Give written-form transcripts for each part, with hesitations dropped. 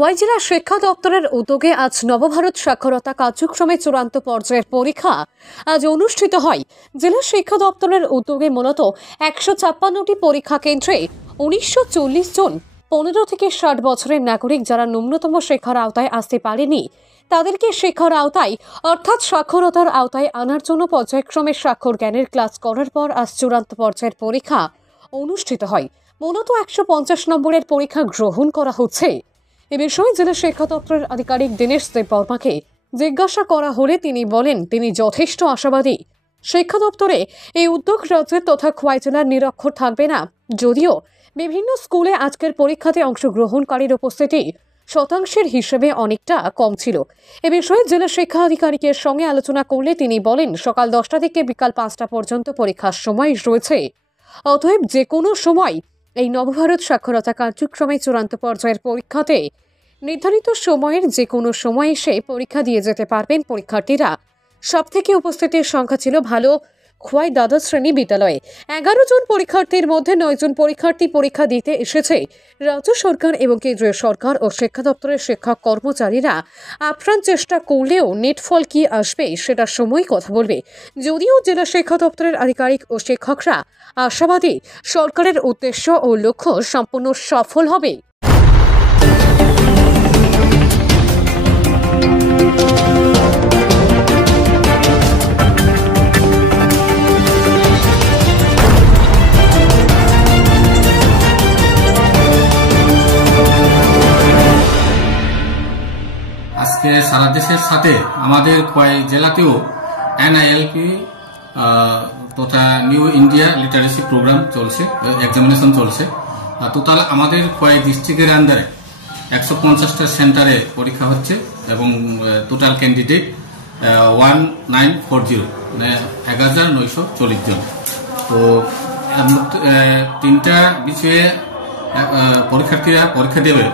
খোয়াই জেলা শিক্ষা দপ্তরের উদ্যোগে আজ নবভারত সাক্ষরতা কার্যক্রমে চূড়ান্ত পর্যায়ের পরীক্ষা আজ অনুষ্ঠিত হয়। জেলা শিক্ষা দপ্তরের উদ্যোগে মূলত 156টি পরীক্ষা কেন্দ্রে 1940 জন 15 থেকে 60 বছরের নাগরিক যারা ন্যূনতম শিক্ষার আওতায় আসতে পারেনি তাদেরকে শিক্ষার আওতায় অর্থাৎ সাক্ষরতার আওতায় আনার জন্য পর্যায়ক্রমে স্বাক্ষর জ্ঞানের ক্লাস করার পর আজ চূড়ান্ত পর্যায়ের পরীক্ষা অনুষ্ঠিত হয়। মূলত 150 নম্বরের পরীক্ষা গ্রহণ করা হচ্ছে। এ বিষয়ে জেলা শিক্ষা দপ্তরের আধিকারিক দীনেশ দেববর্মাকে জিজ্ঞাসা করা হলে তিনি বলেন তিনি যথেষ্ট আশাবাদী। শিক্ষা দপ্তরে এই উদ্যোগ রাজ্যের তথা খোয়াই জেলার নিরক্ষর থাকবে না, যদিও বিভিন্ন স্কুলে আজকের পরীক্ষাতে অংশগ্রহণকারীর উপস্থিতি শতাংশের হিসেবে অনেকটা কম ছিল। এ বিষয়ে জেলা শিক্ষা আধিকারিকের সঙ্গে আলোচনা করলে তিনি বলেন সকাল 10টা থেকে বিকাল 5টা পর্যন্ত পরীক্ষার সময় রয়েছে। অতএব যে কোনো সময় এই নবভারত সাক্ষরতা কার্যক্রমে চূড়ান্ত পর্যায়ের পরীক্ষাতে নির্ধারিত সময়ের যে কোনো সময় এসে পরীক্ষা দিয়ে যেতে পারবেন পরীক্ষার্থীরা। সবথেকে উপস্থিতির সংখ্যা ছিল ভালো খোয়াই দ্বাদশ শ্রেণী বিদ্যালয়ে। 11 জন পরীক্ষার্থীর মধ্যে 9 জন পরীক্ষার্থী পরীক্ষা দিতে এসেছে। রাজ্য সরকার এবং কেন্দ্রীয় সরকার ও শিক্ষা দপ্তরের শিক্ষক কর্মচারীরা আপ্রাণ চেষ্টা করলেও নেট ফল কি আসবে সেটা সময় কথা বলবে। যদিও জেলা শিক্ষা দপ্তরের আধিকারিক ও শিক্ষকরা আশাবাদী সরকারের উদ্দেশ্য ও লক্ষ্য সম্পূর্ণ সফল হবে। আজকে সারা দেশের সাথে আমাদের খোয়াই জেলাতেও NILP তথা নিউ ইন্ডিয়া লিটারেসি প্রোগ্রাম চলছে, এক্সামিনেশন চলছে। টোটাল আমাদের খোয়াই ডিস্ট্রিক্টের আন্ডারে 150টা সেন্টারে পরীক্ষা হচ্ছে এবং টোটাল ক্যান্ডিডেট 1940 মানে 1940 জন। তো তিনটা বিষয়ে পরীক্ষার্থীরা পরীক্ষা দেবে,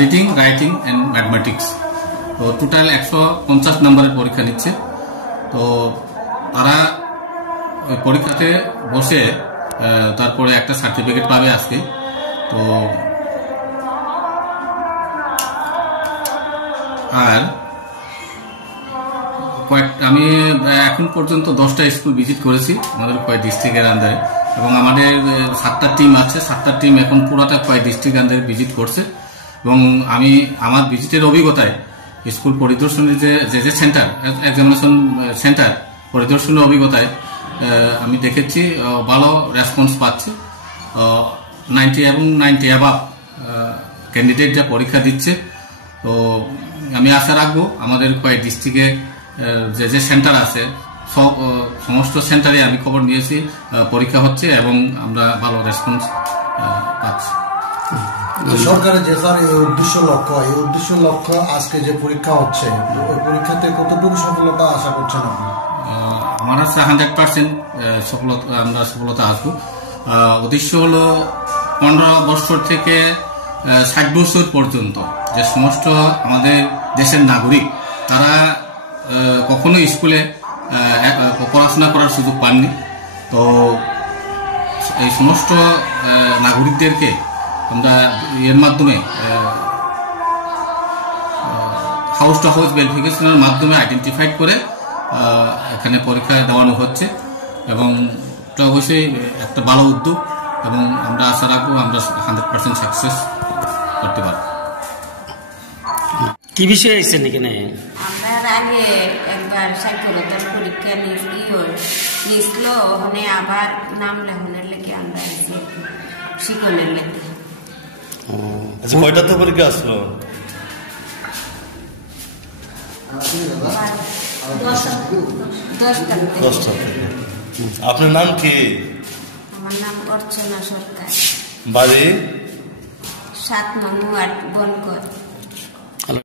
রিডিং, রাইটিং অ্যান্ড ম্যাথমেটিক্স। তো টোটাল 150 নম্বরের পরীক্ষা নিচ্ছে। তো তারা ওই পরীক্ষাতে বসে তারপরে একটা সার্টিফিকেট পাবে আজকে। তো আর আমি এখন পর্যন্ত 10টা স্কুল ভিজিট করেছি আমাদের খোয়াই ডিস্ট্রিক্টের আন্ডারে, এবং আমাদের 7টা টিম আছে। 7টা টিম এখন পুরাটা খোয়াই ডিস্ট্রিক্ট আন্ডারে ভিজিট করছে। এবং আমি আমার ভিজিটের অভিজ্ঞতায় স্কুল পরিদর্শনের যে সেন্টার, এক্সামিনেশন সেন্টার পরিদর্শনের অভিজ্ঞতায় আমি দেখেছি ভালো রেসপন্স পাচ্ছে। 90 এবং 90 অ্যাবাভ ক্যান্ডিডেট যা পরীক্ষা দিচ্ছে। তো আমি আশা রাখবো আমাদের খোয়াই ডিস্ট্রিক্টে যে সেন্টার আছে সমস্ত সেন্টারে আমি খবর নিয়েছি পরীক্ষা হচ্ছে এবং আমরা ভালো রেসপন্স পাচ্ছি। সরকারের যে স্যার এই উদ্দেশ্য লক্ষ্য আজকে যে পরীক্ষা হচ্ছে ওই পরীক্ষাতে কতটুকু সফলতা আশা করছেন আপনি? আমার আছে 100% সফলতা, আমরা সফলতা আসবো। উদ্দেশ্য হলো 15 বছর থেকে 60 বছর পর্যন্ত যে সমস্ত আমাদের দেশের নাগরিক তারা কখনো স্কুলে পড়াশোনা করার সুযোগ পাননি। তো এই সমস্ত নাগরিকদেরকে আমরা এর মাধ্যমে হাউস টু হাউস ভেরিফিকেশনের মাধ্যমে আইডেন্টিফাইড করে এখানে পরীক্ষা দেওয়ানো হচ্ছে, এবং এটা অবশ্যই একটা ভালো উদ্যোগ এবং আমরা আশা রাখবো আমরা 100% সাকসেস করতে পারবো। কি বিষয়ে এসেছেন এখানে? আমরা আগে একবার সাক্ষরতার পরীক্ষা নিয়েছিল, ওখানে আবার নাম লেখনের লেগে আমরা শিক্ষণের লেগে। আচ্ছা, কয়টাতে পরীক্ষা আসলো? 10টা। আপনার নাম কি? আমার নাম অর্চনা সরকার, বাড়ি 7 নং ওয়ার্ড বনকর।